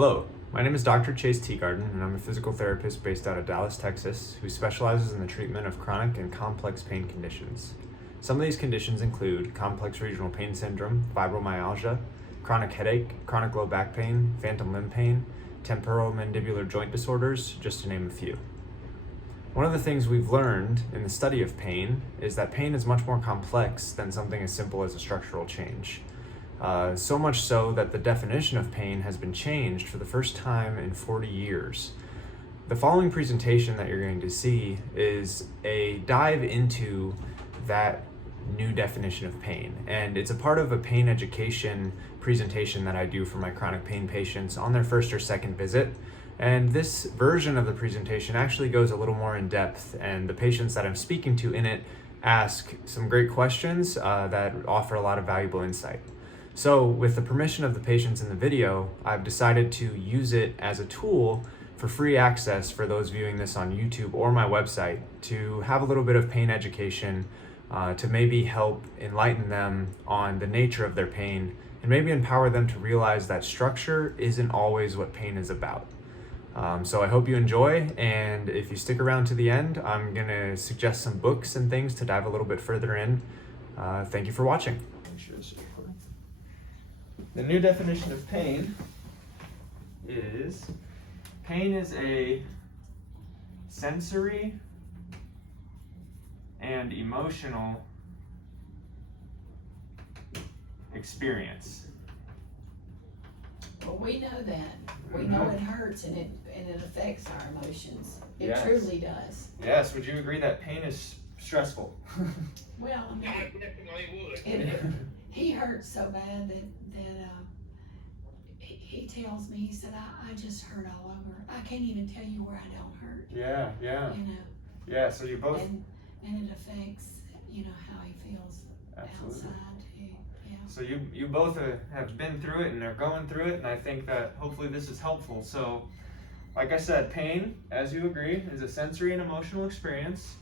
Hello, my name is Dr. Chase Teagarden, and I'm a physical therapist based out of Dallas, Texas, who specializes in the treatment of chronic and complex pain conditions. Some of these conditions include complex regional pain syndrome, fibromyalgia, chronic headache, chronic low back pain, phantom limb pain, temporomandibular joint disorders, just to name a few. One of the things we've learned in the study of pain is that pain is much more complex than something as simple as a structural change. So much so that the definition of pain has been changed for the first time in 40 years. The following presentation that you're going to see is a dive into that new definition of pain, and it's a part of a pain education presentation that I do for my chronic pain patients on their first or second visit. And this version of the presentation actually goes a little more in depth, and the patients that I'm speaking to in it ask some great questions that offer a lot of valuable insight. So with the permission of the patients in the video, I've decided to use it as a tool for free access for those viewing this on YouTube or my website to have a little bit of pain education to maybe help enlighten them on the nature of their pain and maybe empower them to realize that structure isn't always what pain is about. So I hope you enjoy, and if you stick around to the end, I'm going to suggest some books and things to dive a little bit further in. Thank you for watching. The new definition of pain is a sensory and emotional experience. Well, we know that. We know it hurts and it affects our emotions. It Yes. truly does. Yes, would you agree that pain is stressful? Well, I mean, I definitely would. he hurts so bad that he tells me, he said, I just hurt all over. I can't even tell you where I don't hurt. Yeah. You know, Yeah, so you both... and it affects, how he feels Absolutely. outside too. Yeah. So you both have been through it and are going through it, and I think that hopefully this is helpful. So, like I said, pain, as you agree, is a sensory and emotional experience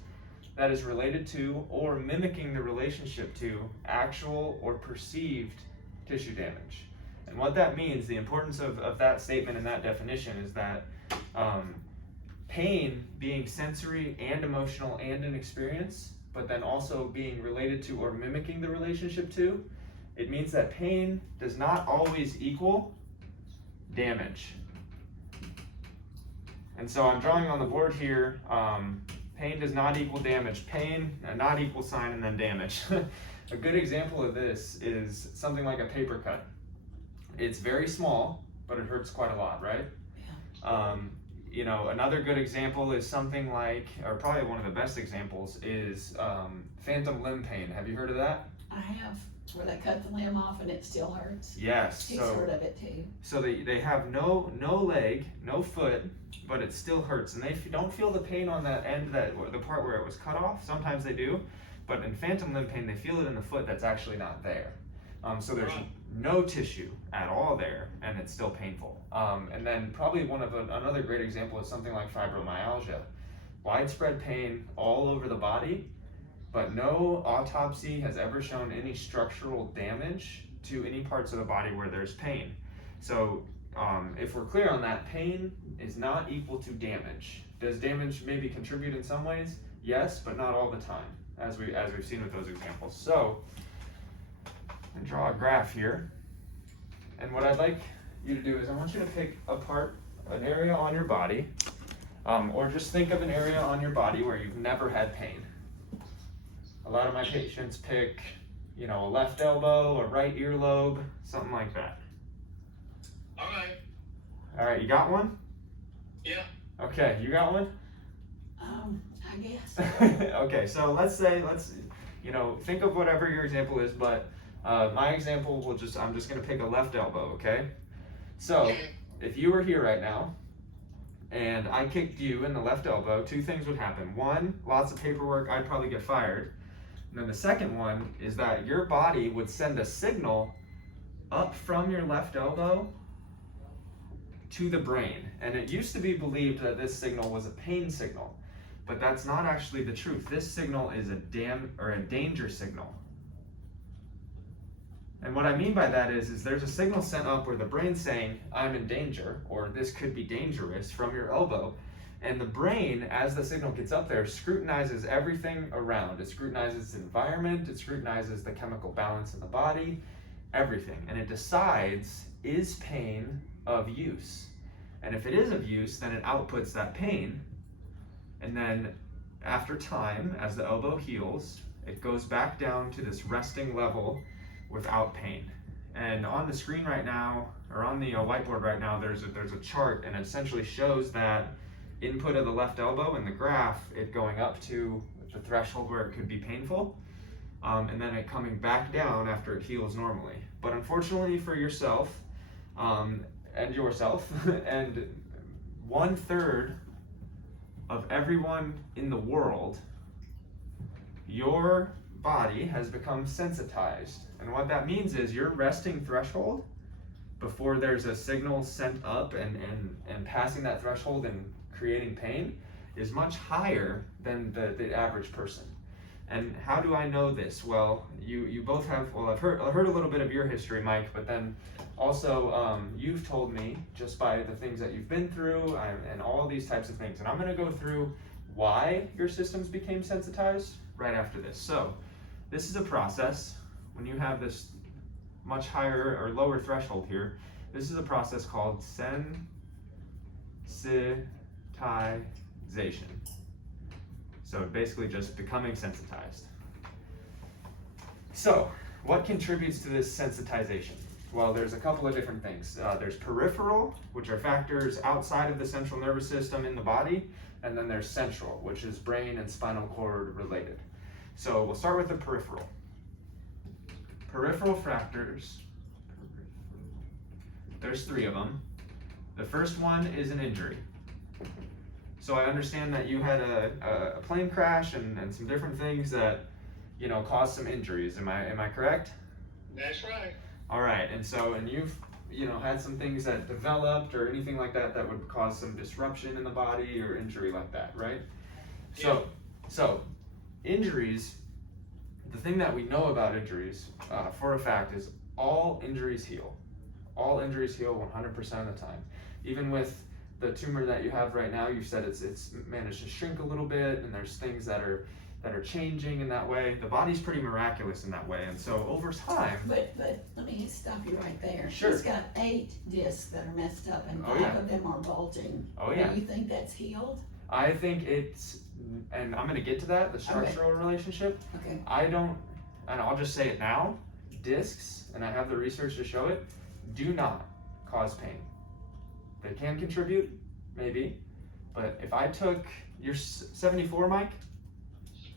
that is related to or mimicking the relationship to actual or perceived tissue damage. And what that means, the importance of that statement and that definition is that pain being sensory and emotional and an experience, but then also being related to or mimicking the relationship to, it means that pain does not always equal damage. And so I'm drawing on the board here, pain does not equal damage. Pain, a not equal sign, and then damage. A good example of this is something like a paper cut. It's very small, but it hurts quite a lot, right? Yeah. Another good example is something like, or probably one of the best examples is phantom limb pain. Have you heard of that? I have, where they cut the limb off and it still hurts. Yes. He's heard of it too. So they have no leg, no foot, but it still hurts, and they don't feel the pain on that end, the part where it was cut off. Sometimes they do, but in phantom limb pain, they feel it in the foot that's actually not there. So there's no tissue at all there, and it's still painful. And then probably another great example is something like fibromyalgia. Widespread pain all over the body, but no autopsy has ever shown any structural damage to any parts of the body where there's pain. So if we're clear on that, pain is not equal to damage. Does damage maybe contribute in some ways? Yes, but not all the time, as we've seen with those examples. So, and draw a graph here. And what I'd like you to do is I want you to pick apart an area on your body, or just think of an area on your body where you've never had pain. A lot of my patients pick, a left elbow, a right earlobe, something like that. All right, you got one? Yeah. Okay, you got one? I guess. Okay, so let's think of whatever your example is, but my example I'm just gonna pick a left elbow, okay? So, if you were here right now, and I kicked you in the left elbow, two things would happen. One, lots of paperwork, I'd probably get fired. And then the second one is that your body would send a signal up from your left elbow to the brain. And it used to be believed that this signal was a pain signal, but that's not actually the truth. This signal is a danger signal. And what I mean by that is there's a signal sent up where the brain's saying, I'm in danger, or this could be dangerous from your elbow. And the brain, as the signal gets up there, scrutinizes everything around. It scrutinizes the environment, it scrutinizes the chemical balance in the body, everything. And it decides, is pain of use? And if it is of use, then it outputs that pain. And then after time, as the elbow heals, it goes back down to this resting level without pain. And on the screen right now, or on the whiteboard right now, there's a chart, and it essentially shows that input of the left elbow in the graph, it going up to the threshold where it could be painful, and then it coming back down after it heals normally. But unfortunately for yourself, and yourself, and 1/3 of everyone in the world, your body has become sensitized. And what that means is your resting threshold before there's a signal sent up and passing that threshold and creating pain is much higher than the average person. And how do I know this? Well, you both have, well, I've heard a little bit of your history, Mike, but then also you've told me just by the things that you've been through and all these types of things. And I'm going to go through why your systems became sensitized right after this. So this is a process. When you have this much higher or lower threshold here, this is a process called sensitization. So basically just becoming sensitized. So what contributes to this sensitization? Well, there's a couple of different things. There's peripheral, which are factors outside of the central nervous system in the body, and then there's central, which is brain and spinal cord related. So we'll start with the peripheral. Peripheral factors, there's 3 of them. The first one is an injury. So I understand that you had a plane crash and some different things that, caused some injuries. Am I correct? That's right. All right, and you've had some things that developed or anything like that that would cause some disruption in the body or injury like that, right? Yeah. So injuries, the thing that we know about injuries for a fact is all injuries heal. All injuries heal 100% of the time. Even with the tumor that you have right now, you said it's managed to shrink a little bit, and there's things that are changing in that way. The body's pretty miraculous in that way, and so over time. But let me stop you right there. Sure. He's got 8 discs that are messed up, and Oh, 5 yeah. of them are bulging. Oh, yeah. Do you think that's healed? I think it's, and I'm going to get to that, the structural relationship. Okay. I don't, and I'll just say it now, discs, and I have the research to show it, do not cause pain. They can contribute, maybe, but if I took, you're 74, Mike?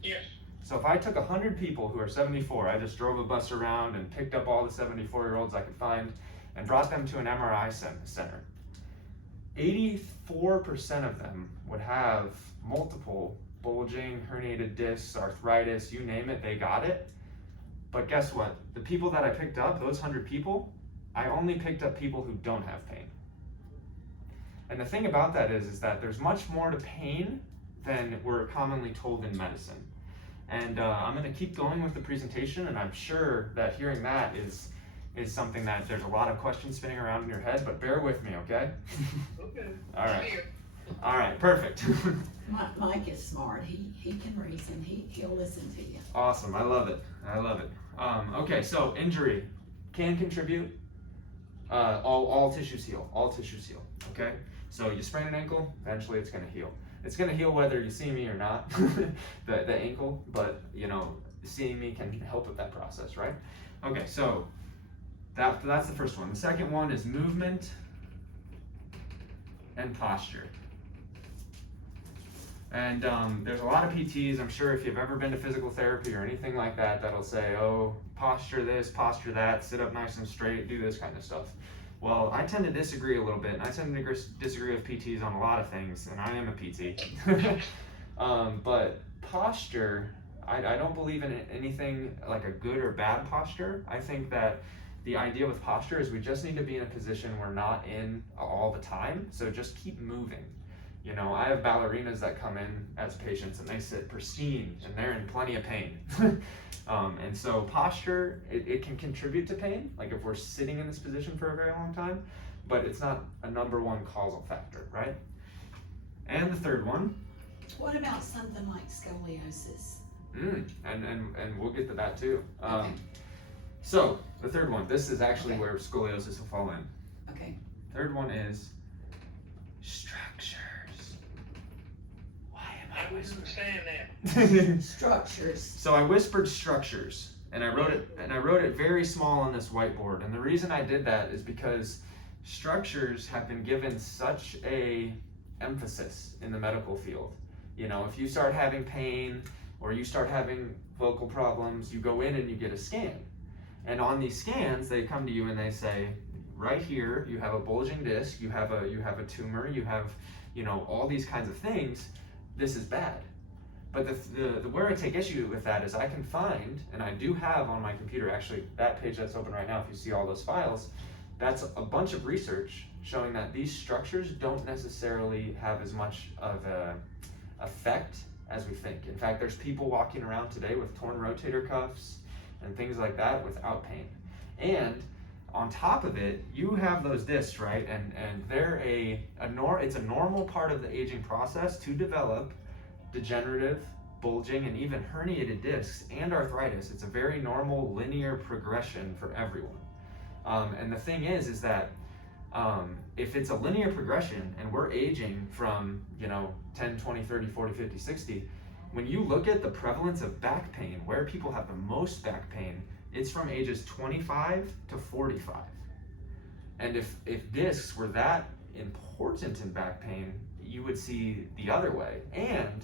Yes. So if I took 100 people who are 74, I just drove a bus around and picked up all the 74-year-olds I could find and brought them to an MRI center. 84% of them would have multiple bulging, herniated discs, arthritis, you name it, they got it. But guess what? The people that I picked up, those 100 people, I only picked up people who don't have pain. And the thing about that is that there's much more to pain than we're commonly told in medicine. And I'm going to keep going with the presentation, and I'm sure that hearing that is something that there's a lot of questions spinning around in your head, but bear with me, okay? Okay. All right. Here. All right, perfect. Mike is smart. He can reason. He'll listen to you. Awesome, I love it. Okay, so injury can contribute. All tissues heal. All tissues heal. Okay, so you sprain an ankle, eventually it's going to heal. It's going to heal whether you see me or not, the ankle, but seeing me can help with that process, right? Okay, so that's the first one. The second one is movement and posture. And there's a lot of PTs, I'm sure if you've ever been to physical therapy or anything like that, that'll say, oh, posture this, posture that, sit up nice and straight, do this kind of stuff. Well, I tend to disagree a little bit, and I tend to disagree with PTs on a lot of things, and I am a PT. But posture, I don't believe in anything like a good or bad posture. I think that the idea with posture is we just need to be in a position we're not in all the time, so just keep moving. You know, I have ballerinas that come in as patients and they sit pristine and they're in plenty of pain. And so posture, it can contribute to pain, like if we're sitting in this position for a very long time, but it's not a number one causal factor, right? And the third one. What about something like scoliosis? And we'll get to that too. Okay. So the third one, this is actually Okay. where scoliosis will fall in. Okay. Third one is structures. Why am I I wouldn't whispering? understand that. Structures. So I whispered structures, and I wrote it very small on this whiteboard. And the reason I did that is because structures have been given such a emphasis in the medical field. You know, if you start having pain or you start having vocal problems, you go in and you get a scan. And on these scans, they come to you and they say, right here, you have a bulging disc, you have a tumor, you have, you know, all these kinds of things. This is bad. But the where I take issue with that is I can find, and I do have on my computer, actually, that page that's open right now, if you see all those files, that's a bunch of research showing that these structures don't necessarily have as much of a effect as we think. In fact, there's people walking around today with torn rotator cuffs and things like that without pain. And on top of it, you have those discs, right? And they're it's a normal part of the aging process to develop degenerative, bulging, and even herniated discs and arthritis. It's a very normal linear progression for everyone. And the thing is that if it's a linear progression and we're aging from, 10, 20, 30, 40, 50, 60, when you look at the prevalence of back pain, where people have the most back pain, it's from ages 25 to 45. And if discs were that important in back pain, you would see the other way. And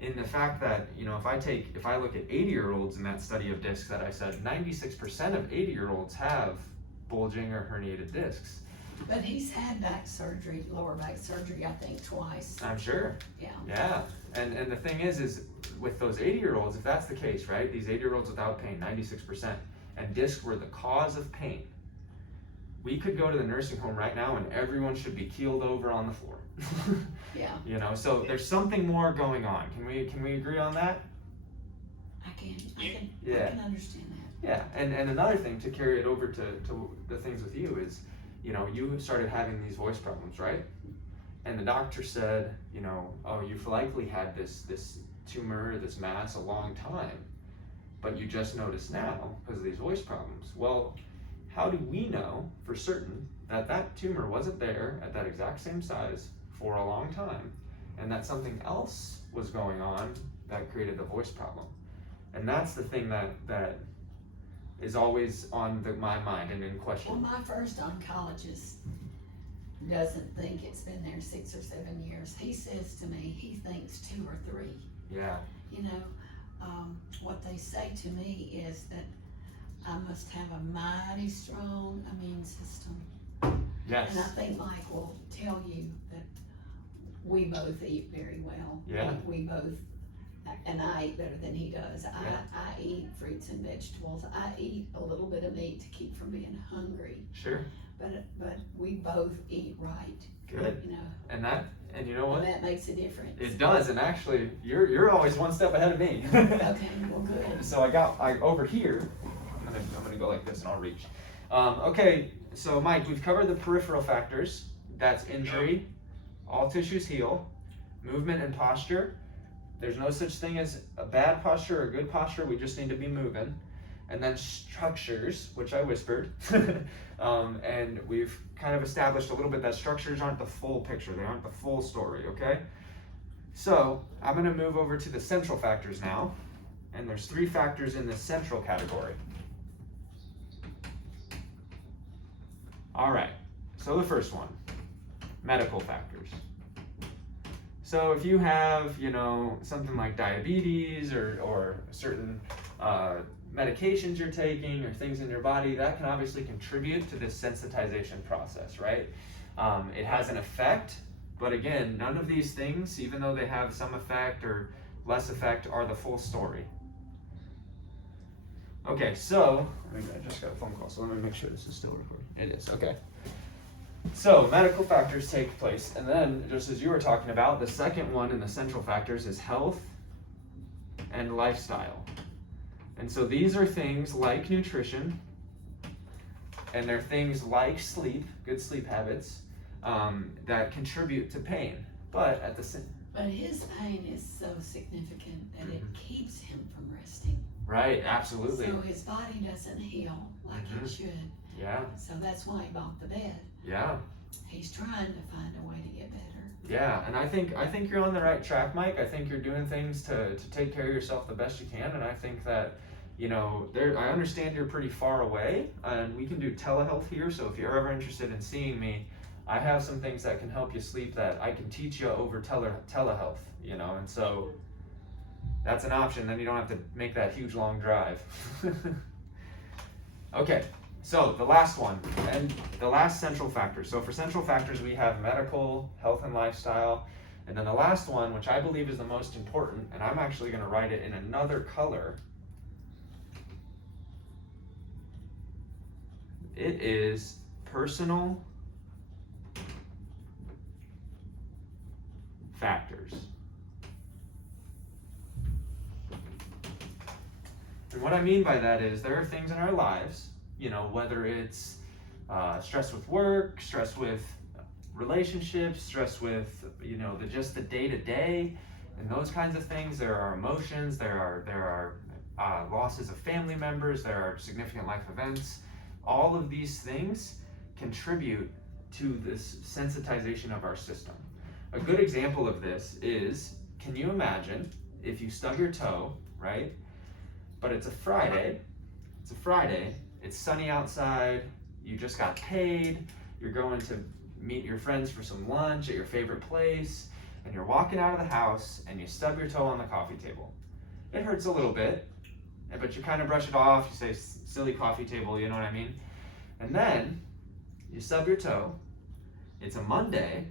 in the fact that, if I look at 80-year-olds in that study of discs that I said, 96% of 80-year-olds have bulging or herniated discs. But he's had back surgery, lower back surgery, I think twice. I'm sure. Yeah. Yeah. And the thing is with those 80-year-olds, if that's the case, right? These 80-year-olds without pain, 96%, and discs were the cause of pain. We could go to the nursing home right now and everyone should be keeled over on the floor. Yeah. So there's something more going on. Can we agree on that? I can understand that. Yeah. And another thing to carry it over to the things with you is, you started having these voice problems, right? And the doctor said, oh, you've likely had this tumor, this mass a long time, but you just noticed now because of these voice problems. Well, how do we know for certain that tumor wasn't there at that exact same size for a long time, and that something else was going on that created the voice problem? And that's the thing that is always on my mind and in question. Well, my first oncologist doesn't think it's been there 6 or 7 years. He says to me, he thinks 2 or 3. Yeah. What they say to me is that I must have a mighty strong immune system. Yes. And I think Mike will tell you that we both eat very well. Yeah. We both, and I eat better than he does. I eat fruits and vegetables. I eat a little bit of meat to keep from being hungry. Sure. But we both eat right. Good. And you know what? And that makes a difference. It does, and actually, you're always one step ahead of me. Okay, well, good. So I over here. I'm gonna go like this, and I'll reach. Okay, so Mike, we've covered the peripheral factors. That's injury, all tissues heal, movement and posture. There's no such thing as a bad posture or good posture. We just need to be moving. And then structures, which I whispered. And we've kind of established a little bit that structures aren't the full picture. They aren't the full story, okay? So I'm gonna move over to the central factors now. And there's 3 factors in the central category. All right, so the first one, medical factors. So if you have, something like diabetes or certain medications you're taking or things in your body, that can obviously contribute to this sensitization process, right? It has an effect, but again, none of these things, even though they have some effect or less effect, are the full story. Okay, so I just got a phone call, so let me make sure this is still recording. It is, okay. So medical factors take place, and then just as you were talking about, the second one in the central factors is health and lifestyle. And so these are things like nutrition, and they're things like sleep, good sleep habits, that contribute to pain. But at the same, But his pain is so significant that it keeps him from resting. right, absolutely. So his body doesn't heal like it should. Yeah, So that's why he bought the bed. yeah, He's trying to find a way to get better. yeah. And I think you're on the right track, Mike. I think you're doing things to take care of yourself the best you can, and I think that, you know, I understand you're pretty far away, and we can do telehealth here. So if you're ever interested in seeing me, I have some things that can help you sleep that I can teach you over telehealth, you know, and so that's an option. Then you don't have to make that huge long drive. Okay, so the last one, and the last central factor. So for central factors, we have medical, health and lifestyle, and then the last one, which I believe is the most important, and I'm actually going to write it in another color. It is personal factors. And what I mean by that is there are things in our lives, you know, whether it's stress with work, stress with relationships, stress with, you know, just the day-to-day, and those kinds of things. There are emotions, there are losses of family members, there are significant life events. All of these things contribute to this sensitization of our system. A good example of this is, can you imagine if you stub your toe, right? But it's a Friday, it's sunny outside, you just got paid, you're going to meet your friends for some lunch at your favorite place, and you're walking out of the house and you stub your toe on the coffee table. It hurts a little bit, but you kind of brush it off, you say, silly coffee table, you know what I mean? And then you stub your toe, it's a Monday,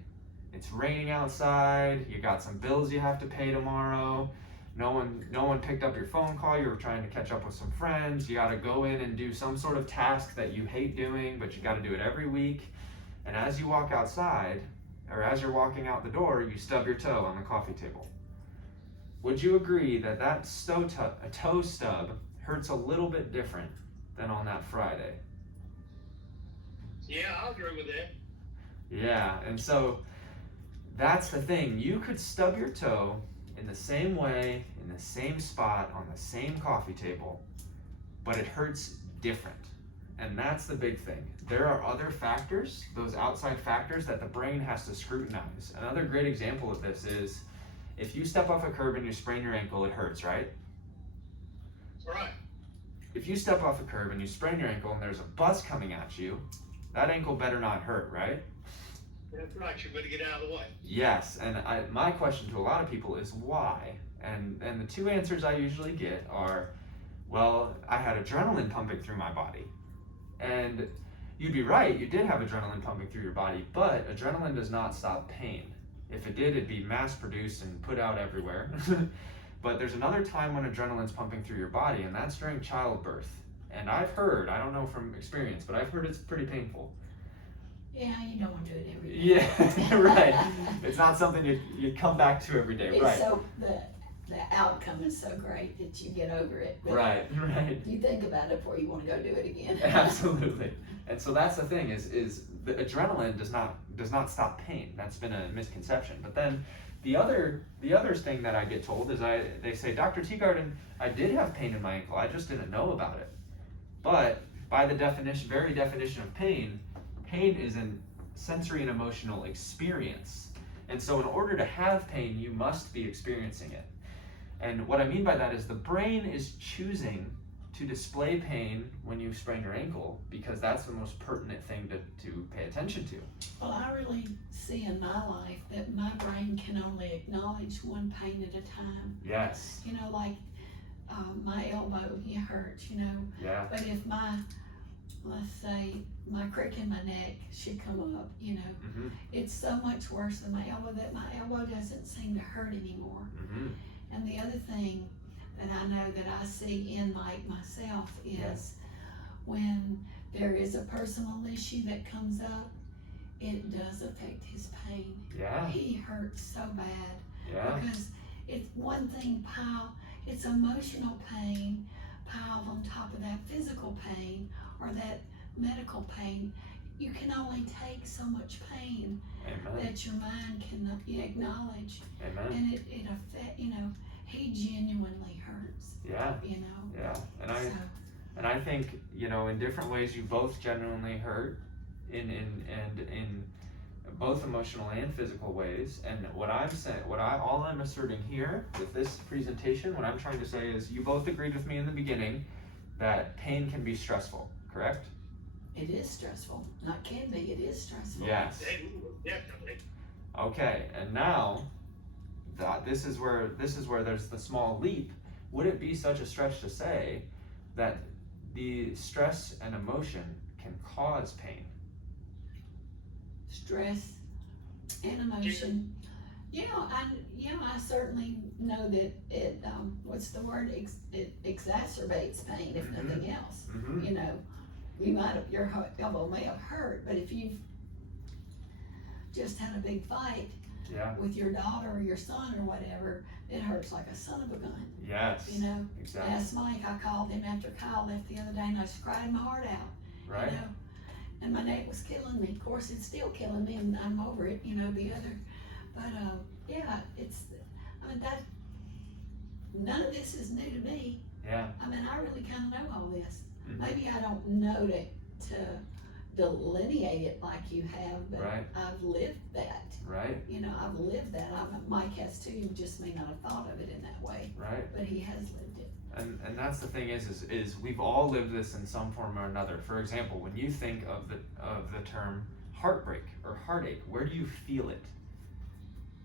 it's raining outside, you got some bills you have to pay tomorrow, no one picked up your phone call, you were trying to catch up with some friends, you gotta go in and do some sort of task that you hate doing, but you gotta do it every week. And as you walk outside, or as you're walking out the door, you stub your toe on the coffee table. Would you agree that a toe stub hurts a little bit different than on that Friday? Yeah, I'll agree with that. Yeah, and so that's the thing. You could stub your toe in the same way, in the same spot, on the same coffee table, but it hurts different. And that's the big thing. There are other factors, those outside factors that the brain has to scrutinize. Another great example of this is if you step off a curb and you sprain your ankle, it hurts, right? Right. If you step off a curb and you sprain your ankle and there's a bus coming at you, that ankle better not hurt, right? That's right. You better get out of the way. Yes, and my question to a lot of people is why? And the two answers I usually get are, well, I had adrenaline pumping through my body. And you'd be right, you did have adrenaline pumping through your body, but adrenaline does not stop pain. If it did, it'd be mass produced and put out everywhere. But there's another time when adrenaline's pumping through your body, and that's during childbirth. And I've heard, I don't know from experience, but I've heard it's pretty painful. Yeah, you don't want to do it every day. Yeah, right. It's not something you come back to every day, It's right? so the outcome is so great that you get over it. But Right. you think about it before you want to go do it again. Absolutely. And so that's the thing is the adrenaline does not stop pain. That's been a misconception. But then the other thing that I get told is they say, Dr. Teagarden, I did have pain in my ankle. I just didn't know about it. But by the very definition of pain is a sensory and emotional experience. And so in order to have pain, you must be experiencing it. And what I mean by that is the brain is choosing to display pain when you sprain your ankle because that's the most pertinent thing to pay attention to. Well, I really see in my life that my brain can only acknowledge one pain at a time. Yes. You know, like my elbow, it hurts, you know. Yeah. But if let's say, my crick in my neck should come up, you know, Mm-hmm. it's so much worse than my elbow that my elbow doesn't seem to hurt anymore. Mm-hmm. And the other thing that I know that I see in like myself is when there is a personal issue that comes up, it does affect his pain. Yeah. He hurts so bad. Yeah. Because it's one thing it's emotional pain piled on top of that physical pain or that medical pain. You can only take so much pain Amen. that your mind can acknowledge. Amen. And it affect, he genuinely hurts. Yeah. Yeah. And I think, in different ways you both genuinely hurt in both emotional and physical ways. And all I'm asserting here with this presentation, what I'm trying to say is you both agreed with me in the beginning that pain can be stressful, correct? It is stressful. Not can be, it is stressful. Yes. Definitely. Okay, and now this is where there's the small leap. Would it be such a stretch to say that the stress and emotion can cause pain? Stress and emotion. I certainly know that it, what's the word? It exacerbates pain, if nothing else. Mm-hmm. Your elbow may have hurt, but if you've just had a big fight with your daughter or your son or whatever, it hurts like a son of a gun. Yes. Exactly. Last Mike, I called him after Kyle left the other day and I just cried my heart out. Right. And my neck was killing me. Of course, it's still killing me, and I'm over it. But none of this is new to me. Yeah. I really kind of know all this. Mm-hmm. Maybe I don't know to delineate it like you have, but Right. I've lived that. Right. I've lived that. Mike has too. He just may not have thought of it in that way. Right. But he has lived it. And that's the thing is we've all lived this in some form or another. For example, when you think of the term heartbreak or heartache, where do you feel it?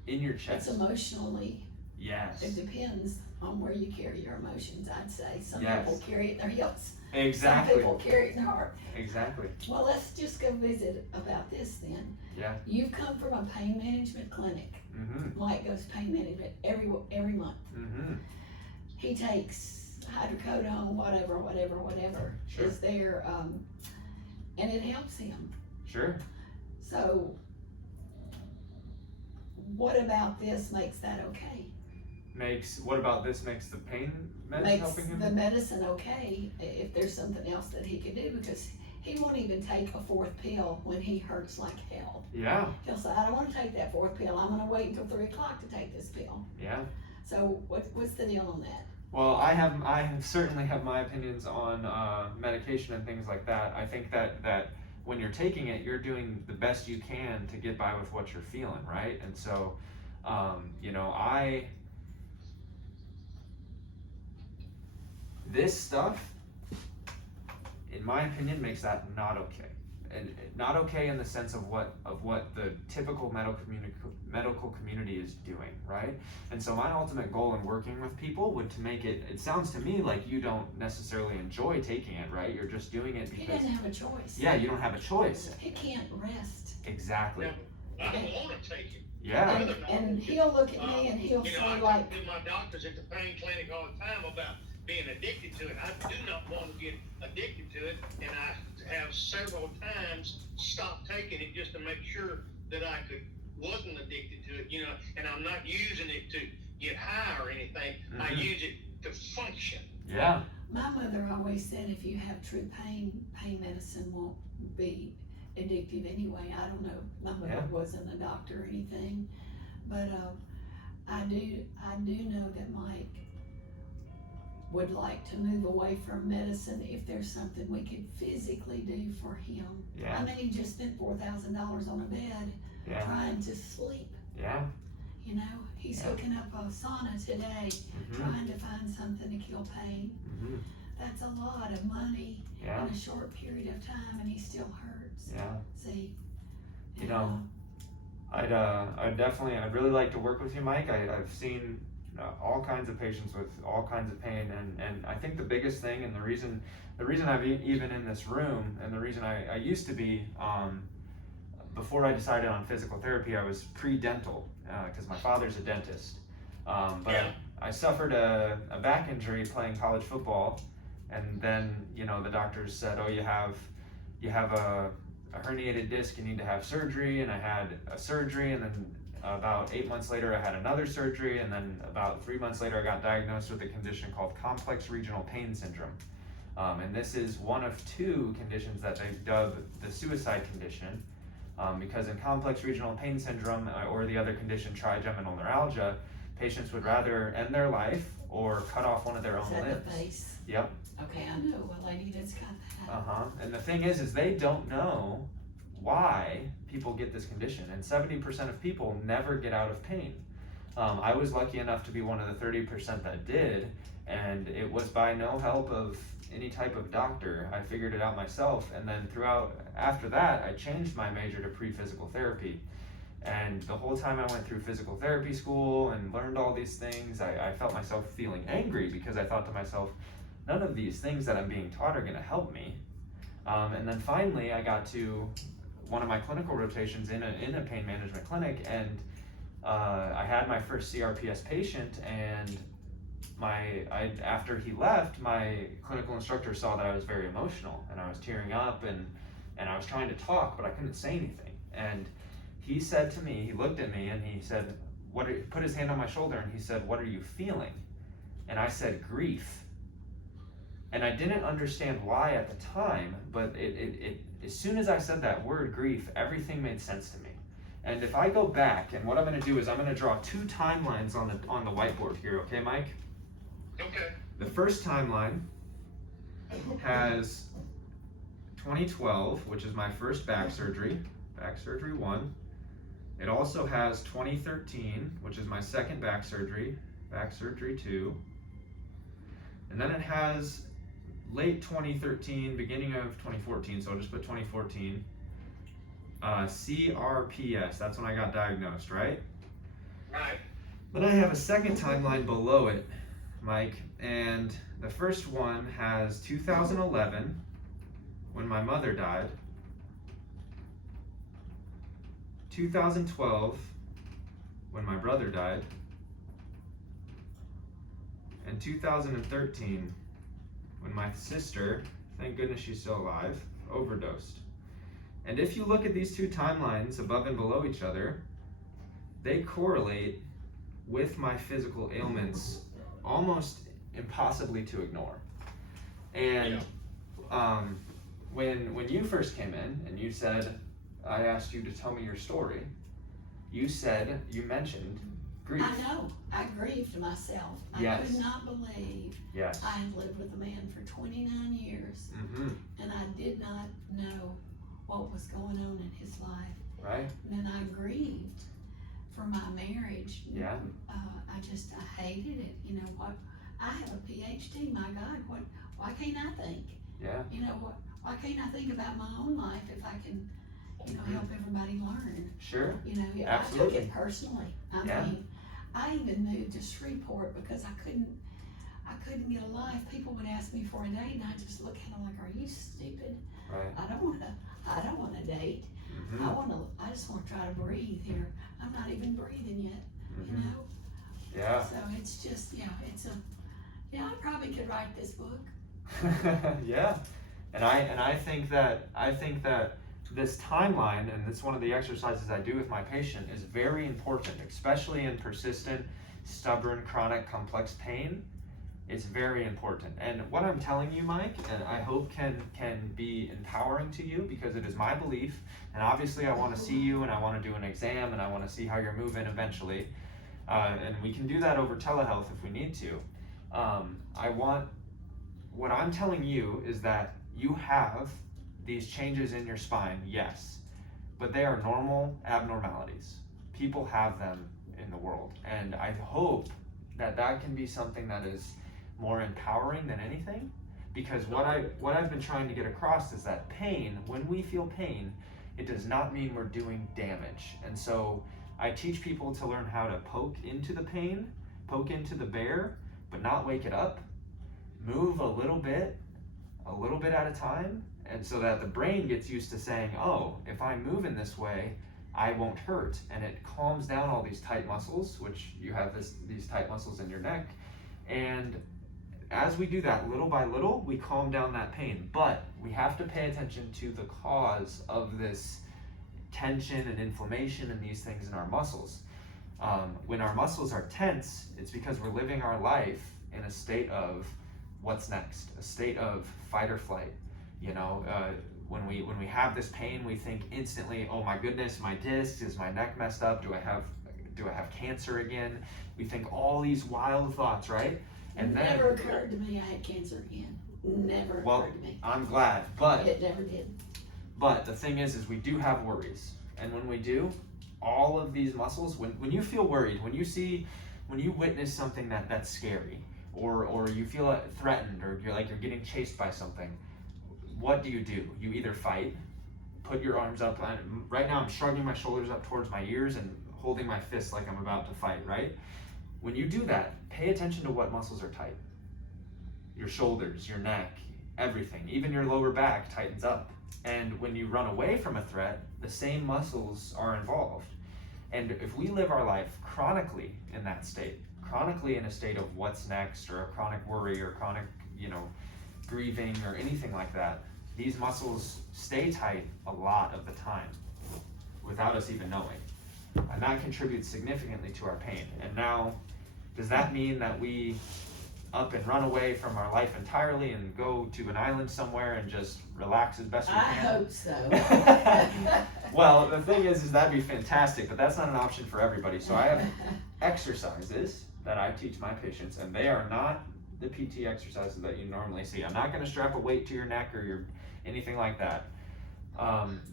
In your chest. It's emotionally. Yes. It depends on where you carry your emotions, I'd say. Some Yes. people carry it in their hips. Exactly. Some people carry it in their heart. Exactly. Well, let's just go visit about this then. Yeah. You've come from a pain management clinic. Mm-hmm. Mike goes pain management every month. Mm-hmm. He takes hydrocodone, whatever Sure. is there, and it helps him. Sure. So, what about this makes that okay? What about this makes the pain meds Makes helping him? the medicine okay if there's something else that he could do, because he won't even take a fourth pill when he hurts like hell. Yeah. He'll say, I don't want to take that fourth pill. I'm going to wait until 3 o'clock to take this pill. Yeah. So what's the deal on that? Well, I certainly have my opinions on medication and things like that. I think that when you're taking it, you're doing the best you can to get by with what you're feeling, right? And so, this stuff, in my opinion, makes that not okay. And not okay in the sense of what the typical medical community is doing, right? And so my ultimate goal in working with people would to make it sounds to me like you don't necessarily enjoy taking it, right? You're just doing it because He doesn't have a choice. Yeah, you don't have a choice. He can't rest. Exactly. I don't want to take it. Yeah. And he'll look at me and he'll say I like, talk to my doctors at the pain clinic all the time about being addicted to it. I do not want to get addicted to it, and I have several times stopped taking it just to make sure that I wasn't addicted to it, and I'm not using it to get high or anything. Mm-hmm. I use it to function. Yeah. my mother always said if you have true pain medicine won't be addictive anyway. I don't know. My mother wasn't a doctor or anything, but I do know that Mike would like to move away from medicine if there's something we could physically do for him. Yeah. I mean, he just spent $4,000 on a bed trying to sleep. Yeah. He's hooking up a sauna today, trying to find something to kill pain. Mm-hmm. That's a lot of money in a short period of time, and he still hurts. Yeah. See, I'd really like to work with you, Mike. I've seen all kinds of patients with all kinds of pain, and I think the biggest thing, and the reason I'm even in this room, and the reason I used to be, before I decided on physical therapy, I was pre-dental, because my father's a dentist, but I suffered a back injury playing college football, and then the doctors said, oh, you have a herniated disc, you need to have surgery, and I had a surgery, and then about 8 months later I had another surgery, and then about 3 months later I got diagnosed with a condition called complex regional pain syndrome. And this is one of two conditions that they dub the suicide condition, because in complex regional pain syndrome, or the other condition trigeminal neuralgia, patients would rather end their life or cut off one of their own limbs. The face? Yep. Okay, I know a lady that's got that. And the thing is they don't know why people get this condition, and 70% of people never get out of pain. I was lucky enough to be one of the 30% that did, and it was by no help of any type of doctor. I figured it out myself, and then after that, I changed my major to pre-physical therapy. And the whole time I went through physical therapy school and learned all these things, I felt myself feeling angry, because I thought to myself, none of these things that I'm being taught are going to help me. And then finally, I got to one of my clinical rotations in a pain management clinic, and I had my first CRPS patient, and after he left, my clinical instructor saw that I was very emotional, and I was tearing up, and I was trying to talk, but I couldn't say anything. And he said to me, he looked at me, and he said, put his hand on my shoulder, and he said, "What are you feeling?" And I said, "Grief." And I didn't understand why at the time, but it as soon as I said that word, grief, everything made sense to me. And if I go back, and what I'm going to do is I'm going to draw two timelines on the whiteboard here, okay, Mike? Okay. The first timeline has 2012, which is my first back surgery 1. It also has 2013, which is my second back surgery 2. And then it has late 2013, beginning of 2014, so I'll just put 2014. CRPS, that's when I got diagnosed, right? Right. Then I have a second timeline below it, Mike, and the first one has 2011, when my mother died, 2012, when my brother died, and 2013, when my sister, thank goodness she's still alive, overdosed. And if you look at these two timelines above and below each other, they correlate with my physical ailments almost impossibly to ignore. And when you first came in and you said, I asked you to tell me your story, you mentioned grief. I know. I grieved myself. Yes. I could not believe Yes. I had lived with a man for 29 years, and I did not know what was going on in his life. Right. And then I grieved for my marriage. Yeah. I hated it. You know what? I have a PhD. My God, why can't I think? Yeah. You know what? Why can't I think about my own life if I can, help everybody learn? Sure. Absolutely. I took it personally. I mean, I even moved to Shreveport because I couldn't get a life. People would ask me for a date, and I just look at them like, "Are you stupid? Right. I don't want to date. I just want to try to breathe here. I'm not even breathing yet, Yeah. So it's just, I probably could write this book. Yeah. And I think that this timeline, and it's one of the exercises I do with my patient, is very important, especially in persistent, stubborn, chronic, complex pain. It's very important. And what I'm telling you, Mike, and I hope can be empowering to you, because it is my belief, and obviously I want to see you, and I want to do an exam, and I want to see how you're moving eventually, and we can do that over telehealth if we need to. What I'm telling you is that you have these changes in your spine, yes, but they are normal abnormalities. People have them in the world, and I hope that can be something that is more empowering than anything, because what I've been trying to get across is that pain, when we feel pain, it does not mean we're doing damage. And so I teach people to learn how to poke into the pain, poke into the bear, but not wake it up. Move a little bit at a time, and so that the brain gets used to saying, oh, if I move in this way, I won't hurt, and it calms down all these tight muscles, which you have these tight muscles in your neck, and as we do that, little by little, we calm down that pain. But we have to pay attention to the cause of this tension and inflammation and these things in our muscles. When our muscles are tense, it's because we're living our life in a state of what's next, a state of fight or flight. When we have this pain, we think instantly, oh my goodness, my disc, is my neck messed up? Do I have cancer again? We think all these wild thoughts, right? And never occurred to me I had cancer again. Never occurred to me. I'm glad, but it never did. But the thing is we do have worries, and when we do, all of these muscles, when you feel worried, when you witness something that's scary, or you feel threatened, or you're getting chased by something, what do? You either fight, put your arms up. Right now I'm shrugging my shoulders up towards my ears and holding my fists like I'm about to fight, right? When you do that, pay attention to what muscles are tight. Your shoulders, your neck, everything, even your lower back tightens up. And when you run away from a threat, the same muscles are involved. And if we live our life chronically in that state, chronically in a state of what's next, or a chronic worry, or chronic, grieving, or anything like that, these muscles stay tight a lot of the time without us even knowing. And that contributes significantly to our pain. And now, does that mean that we up and run away from our life entirely and go to an island somewhere and just relax as best we can? I hope so. Well, the thing is that'd be fantastic, but that's not an option for everybody. So I have exercises that I teach my patients, and they are not the PT exercises that you normally see. I'm not going to strap a weight to your neck or anything like that.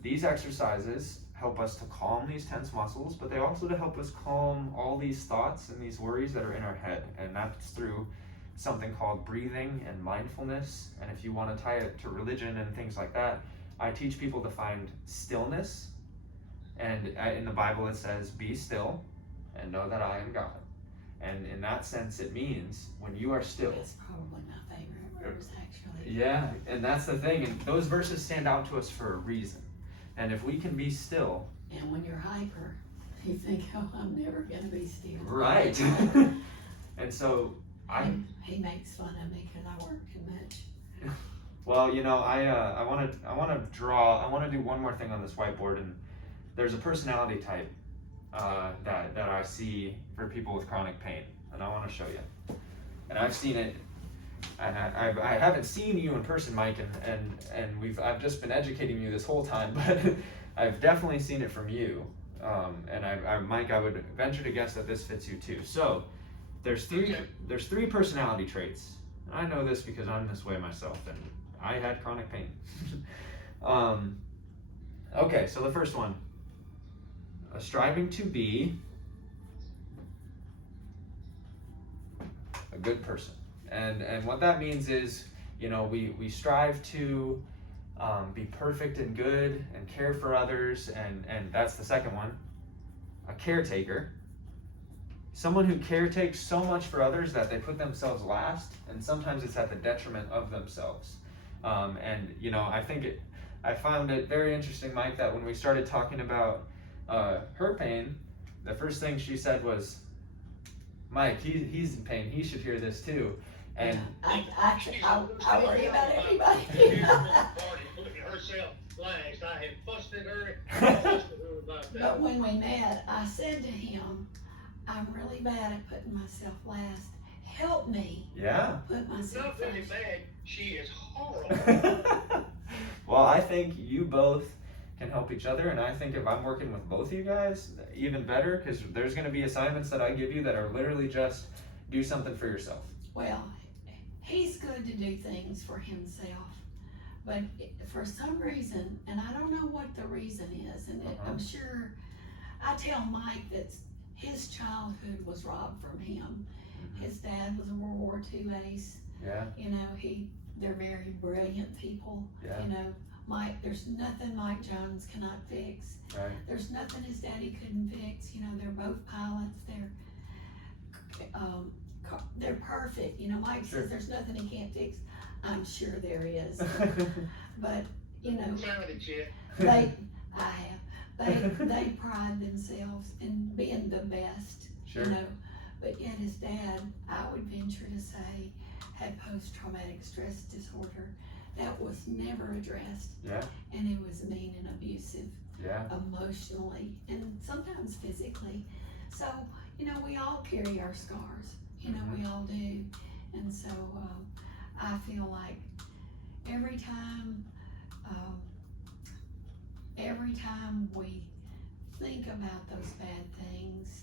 These exercises help us to calm these tense muscles, but they also to help us calm all these thoughts and these worries that are in our head, and that's through something called breathing and mindfulness. And if you want to tie it to religion and things like that, I teach people to find stillness. And in the Bible it says, be still and know that I am God. And in that sense, it means when you are still. That's probably my favorite verse, actually. Yeah, and that's the thing. And those verses stand out to us for a reason. And if we can be still. And when you're hyper, you think, oh, I'm never going to be still. Right. And so He makes fun of me because I work too much. Well, I want to do one more thing on this whiteboard, and there's a personality type that I see for people with chronic pain, and I want to show you. And I've seen it, and I haven't seen you in person, Mike, and I've just been educating you this whole time, but I've definitely seen it from you. And Mike, I would venture to guess that this fits you too. So there's three personality traits. And I know this because I'm this way myself, and I had chronic pain. Okay, so the first one, striving to be a good person. And what that means is, we strive to be perfect and good and care for others, and that's the second one. A caretaker. Someone who caretakes so much for others that they put themselves last, and sometimes it's at the detriment of themselves. I found it very interesting, Mike, that when we started talking about her pain, the first thing she said was, Mike, he's in pain, he should hear this too. And I worry about everybody. Putting herself last. I had fussed at her about that. But when we met, I said to him, I'm really bad at putting myself last. Help me put myself Not really last. bad, she is horrible. Well, I think you both can help each other, and I think if I'm working with both of you guys, even better, because there's going to be assignments that I give you that are literally just do something for yourself. Well, he's good to do things for himself, but for some reason, and I don't know what the reason is, and I'm sure, I tell Mike that his childhood was robbed from him. His dad was a World War II ace. Yeah. They're very brilliant people. Yeah. Mike, there's nothing Mike Jones cannot fix. Right. There's nothing his daddy couldn't fix. They're both pilots. They're perfect. Mike says there's nothing he can't fix. I'm sure there is. But they pride themselves in being the best. Sure. But yet his dad, I would venture to say, had put post-traumatic stress disorder that was never addressed. Yeah. And it was mean and abusive. Yeah. Emotionally and sometimes physically. So, you know, we all carry our scars. You know, we all do. And so I feel like every time we think about those bad things,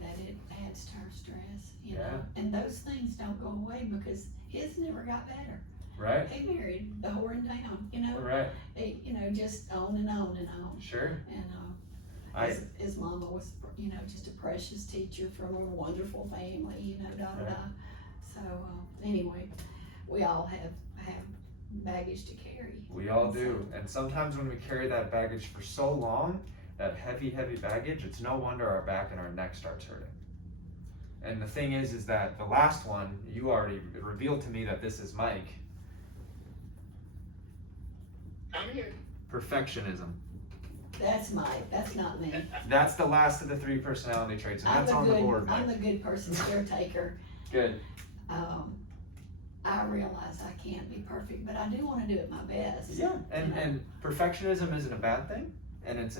that it adds to our stress, you know. And those things don't go away because his never got better. Right. He married the whore in town, you know. Right. You know, just on and on and on. Sure. And his mama was, you know, just a precious teacher from a wonderful family, you know, So anyway, we all have baggage to carry. We all do. And sometimes when we carry that baggage for so long, that heavy baggage, it's no wonder our back and our neck starts hurting. And the thing is that the last one, you already revealed to me that this is Mike. I'm here. Perfectionism. That's Mike, that's not me. That's the last of the 3 personality traits, and that's on the board, Mike. I'm the good person caretaker. Good. I realize I can't be perfect, but I do want to do it my best. Yeah, and perfectionism isn't a bad thing, and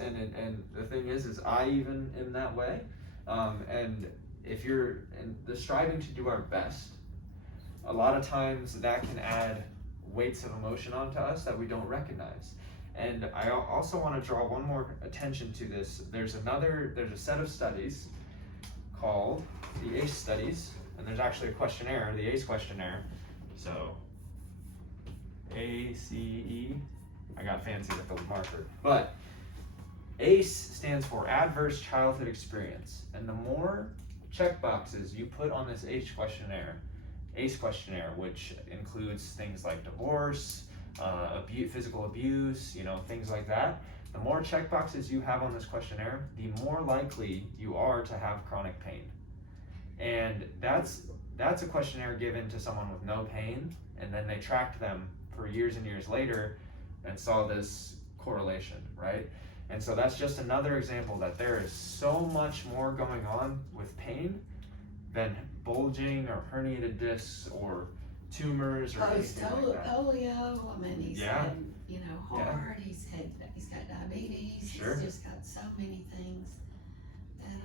the thing is I even am that way, and if you're in the striving to do our best, a lot of times that can add weights of emotion onto us that we don't recognize. And I also want to draw one more attention to this. There's a set of studies called the ACE studies, and there's actually a questionnaire, the ACE questionnaire. So, ACE, I got fancy with the marker. But ACE stands for Adverse Childhood Experience. And the more check boxes you put on this ACE questionnaire, which includes things like divorce, physical abuse, you know, things like that. The more check boxes you have on this questionnaire, the more likely you are to have chronic pain. And that's a questionnaire given to someone with no pain, and then they tracked them for years and years later and saw this correlation, right? And so that's just another example that there is so much more going on with pain than bulging or herniated discs or tumors or anything like that. Polio, I mean, he's had, you know, heart, he's got diabetes, Sure. He's just got so many things that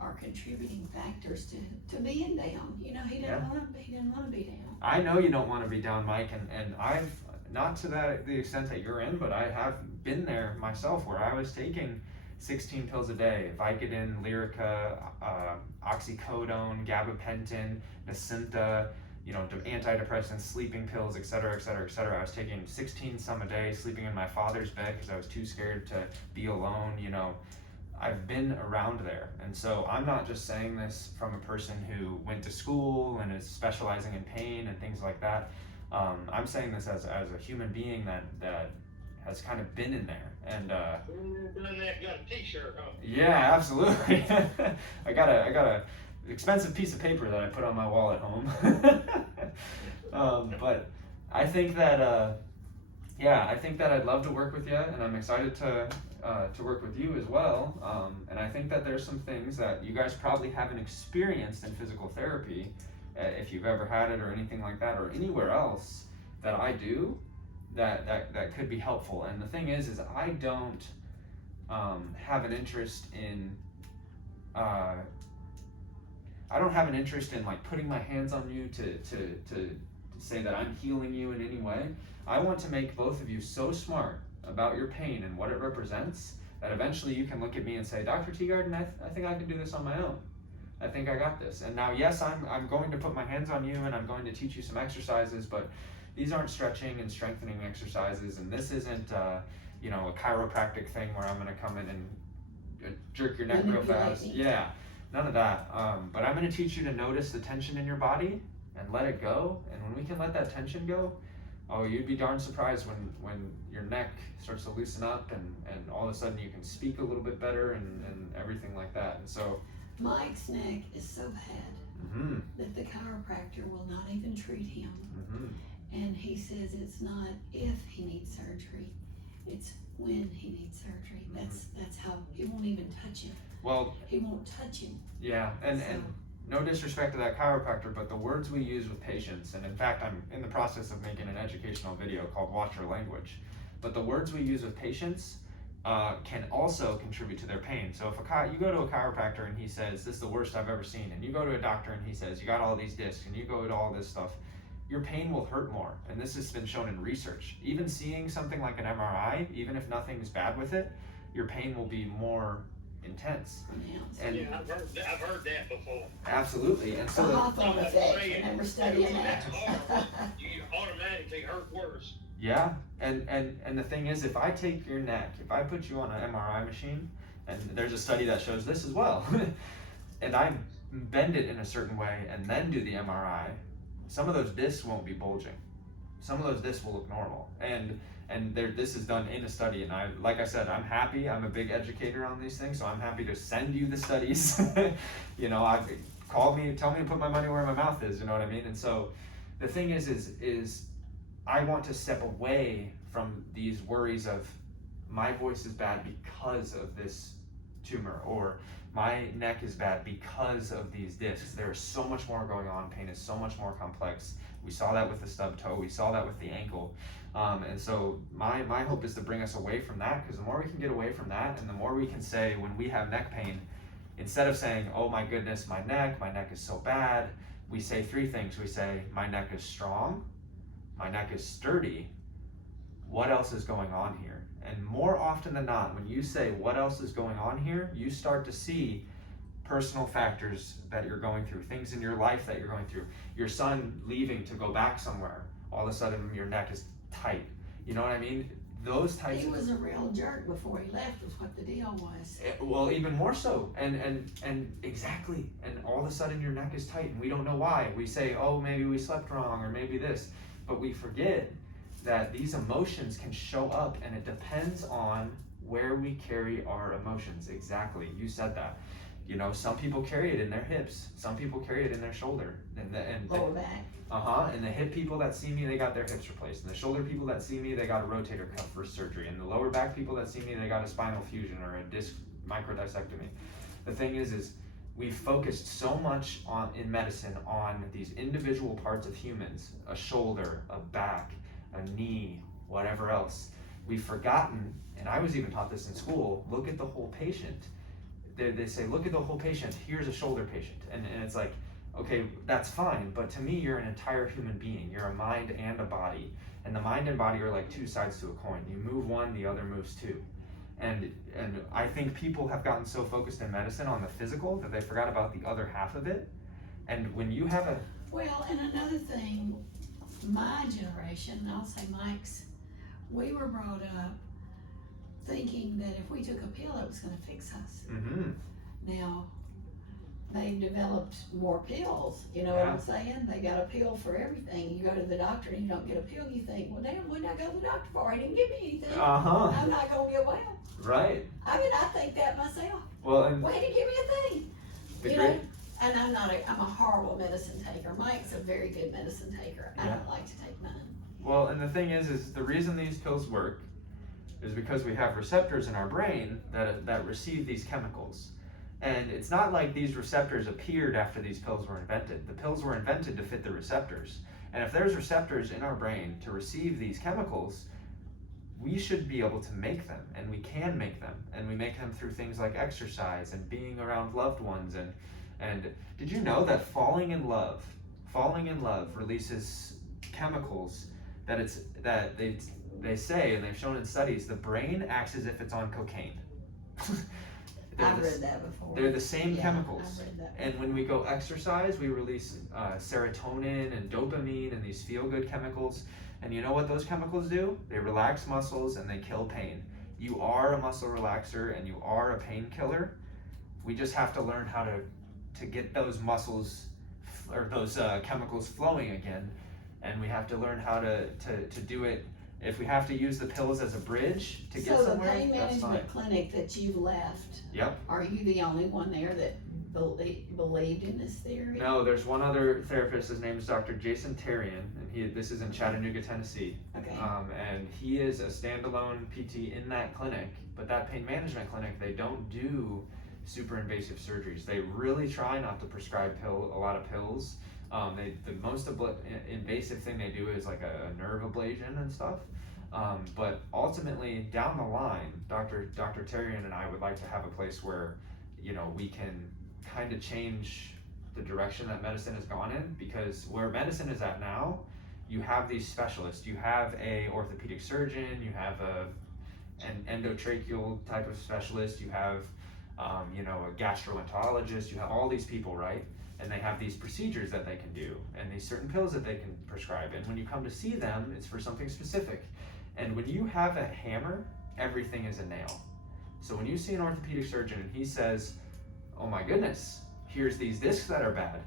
are contributing factors to being down. You know, he didn't want to be down. I know you don't want to be down, Mike, and I've, not to the extent that you're in, but I have been there myself where I was taking 16 pills a day, Vicodin, Lyrica, oxycodone, gabapentin, Nasinta, you know, antidepressants, sleeping pills, et cetera, et cetera, et cetera. I was taking 16 some a day, sleeping in my father's bed because I was too scared to be alone, you know. I've been around there. And so I'm not just saying this from a person who went to school and is specializing in pain and things like that. I'm saying this as a human being that has kind of been in there. And got a t-shirt, huh? Yeah, absolutely. I got a expensive piece of paper that I put on my wall at home. But I think that I'd love to work with you, and I'm excited to work with you as well. And I think that there's some things that you guys probably haven't experienced in physical therapy, if you've ever had it or anything like that, or anywhere else that I do, that could be helpful. And the thing is I don't have an interest in like putting my hands on you to say that I'm healing you in any way. I want to make both of you so smart about your pain and what it represents that eventually you can look at me and say, Dr. Teagarden, I think I can do this on my own. I think I got this. And now, yes, I'm going to put my hands on you and I'm going to teach you some exercises, but these aren't stretching and strengthening exercises, and this isn't a chiropractic thing where I'm going to come in and jerk your neck real fast. Yeah, none of that. But I'm going to teach you to notice the tension in your body and let it go. And when we can let that tension go, oh, you'd be darn surprised when your neck starts to loosen up and all of a sudden you can speak a little bit better and everything like that. And so Mike's neck is so bad that the chiropractor will not even treat him. And he says it's not if he needs surgery, it's when he needs surgery. That's how he won't even touch him. Well, he won't touch him. Yeah, and no disrespect to that chiropractor, but the words we use with patients, and in fact, I'm in the process of making an educational video called Watch Your Language, but the words we use with patients can also contribute to their pain. So if you go to a chiropractor and he says, this is the worst I've ever seen, and you go to a doctor and he says, you got all these discs, and you go to all this stuff, your pain will hurt more. And this has been shown in research. Even seeing something like an MRI, even if nothing's bad with it, your pain will be more intense. And yeah, I've heard that before. Absolutely. And so the Hawthorne effect, remember studying that? You automatically hurt worse. Yeah, and the thing is, if I take your neck, if I put you on an MRI machine, and there's a study that shows this as well, and I bend it in a certain way and then do the MRI, some of those discs won't be bulging. Some of those discs will look normal. And this is done in a study, and like I said, I'm happy. I'm a big educator on these things, so I'm happy to send you the studies. You know, call me, tell me to put my money where my mouth is. You know what I mean? And so, the thing is I want to step away from these worries of my voice is bad because of this tumor, or my neck is bad because of these discs. There's so much more going on. Pain is so much more complex. We saw that with the stub toe. We saw that with the ankle. And so my hope is to bring us away from that, because the more we can get away from that, and the more we can say when we have neck pain, instead of saying, oh my goodness, my neck is so bad, we say three things. We say, my neck is strong, my neck is sturdy, what else is going on here? And more often than not, when you say what else is going on here, you start to see personal factors that you're going through, things in your life that you're going through. Your son leaving to go back somewhere, all of a sudden your neck is tight. You know what I mean? Those types. He was a real jerk before he left, was what the deal was. Well, even more so, and exactly, and all of a sudden your neck is tight, and we don't know why. We say, oh, maybe we slept wrong, or maybe this, but we forget that these emotions can show up, and it depends on where we carry our emotions. Exactly, you said that. You know, some people carry it in their hips, some people carry it in their shoulder, and lower back. And the hip people that see me, they got their hips replaced. And the shoulder people that see me, they got a rotator cuff for surgery. And the lower back people that see me, they got a spinal fusion or a disc microdiscectomy. The thing is we've focused so much in medicine on these individual parts of humans, a shoulder, a back, a knee, whatever else. We've forgotten, and I was even taught this in school, look at the whole patient. They say, look at the whole patient, here's a shoulder patient. And it's like, okay, that's fine, but to me, you're an entire human being. You're a mind and a body. And the mind and body are like two sides to a coin. You move one, the other moves two. And I think people have gotten so focused in medicine on the physical that they forgot about the other half of it. And when you have Well, and another thing, my generation, and I'll say Mike's, we were brought up thinking that if we took a pill, it was going to fix us. Mm-hmm. Now, they've developed more pills, you know what I'm saying? They got a pill for everything. You go to the doctor and you don't get a pill, you think, well, damn, what did I go to the doctor for? He didn't give me anything. I'm not going to get well. Right. I mean, I think that myself. Well, and he didn't give me a thing. You know? And I'm a horrible medicine taker. Mike's a very good medicine taker. I don't like to take none. Well, and the thing is the reason these pills work is because we have receptors in our brain that receive these chemicals. And it's not like these receptors appeared after these pills were invented. The pills were invented to fit the receptors. And if there's receptors in our brain to receive these chemicals, we should be able to make them, and we can make them. And we make them through things like exercise and being around loved ones. And did you know that falling in love releases chemicals that they say, and they've shown in studies, the brain acts as if it's on cocaine. I've read that before. They're the same chemicals. I've read that. And when we go exercise, we release serotonin and dopamine and these feel-good chemicals. And you know what those chemicals do? They relax muscles and they kill pain. You are a muscle relaxer and you are a painkiller. We just have to learn how to get those muscles or those chemicals flowing again. And we have to learn how to do it. If we have to use the pills as a bridge to get somewhere, So the pain that's fine. management clinic that you left, are you the only one there that believed in this theory? No, there's one other therapist. His name is Dr. Jason Tarian, and this is in Chattanooga, Tennessee. Okay. And he is a standalone PT in that clinic. But that pain management clinic, they don't do super invasive surgeries. They really try not to prescribe a lot of pills. The most invasive thing they do is like a nerve ablation and stuff. But ultimately, down the line, Dr. Teagarden and I would like to have a place where, we can kind of change the direction that medicine has gone in, because where medicine is at now, you have these specialists. You have a orthopedic surgeon, you have an endotracheal type of specialist, you have a gastroenterologist, you have all these people, right? And they have these procedures that they can do and these certain pills that they can prescribe. And when you come to see them, it's for something specific. And when you have a hammer, everything is a nail. So when you see an orthopedic surgeon and he says, oh my goodness, here's these discs that are bad.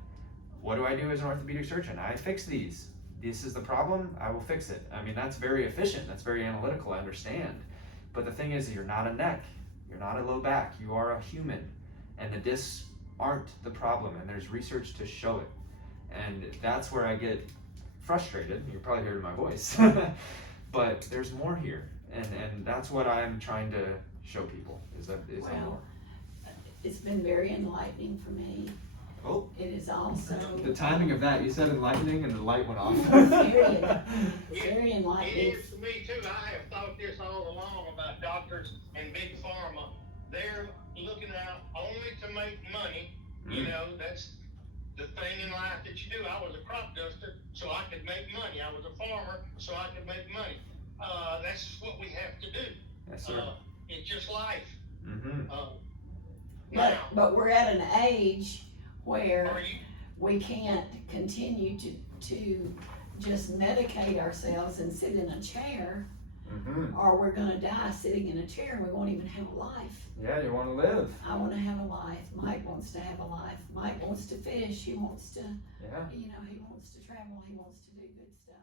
What do I do as an orthopedic surgeon? I fix these. This is the problem, I will fix it. I mean, that's very efficient, that's very analytical, I understand. But the thing is, you're not a neck, you're not a low back, you are a human. And the discs aren't the problem, and there's research to show it. And that's where I get frustrated. You're probably hearing my voice. But there's more here, and that's what I'm trying to show people, is there more. It's been very enlightening for me. Oh. It is also The timing of that, you said enlightening and the light went off. very enlightening. It is to me too. I have thought this all along about doctors and big pharma. They're looking out only to make money. That's the thing in life that you do. I was a crop duster, so I could make money. I was a farmer, so I could make money. That's what we have to do. Yes, sir. It's just life. Mm-hmm. But we're at an age where we can't continue to just medicate ourselves and sit in a chair, or we're gonna die sitting in a chair and we won't even have a life. Yeah, you want to live. I want to have a life. Mike wants to have a life. Mike wants to fish. He wants to, he wants to travel. He wants to do good stuff.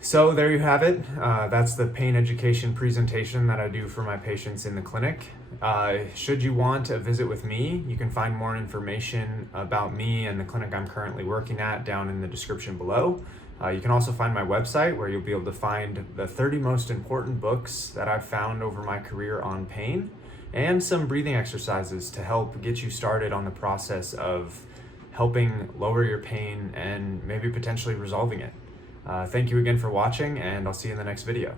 So there you have it. That's the pain education presentation that I do for my patients in the clinic. Should you want a visit with me, you can find more information about me and the clinic I'm currently working at down in the description below. You can also find my website, where you'll be able to find the 30 most important books that I've found over my career on pain, and some breathing exercises to help get you started on the process of helping lower your pain and maybe potentially resolving it. Thank you again for watching, and I'll see you in the next video.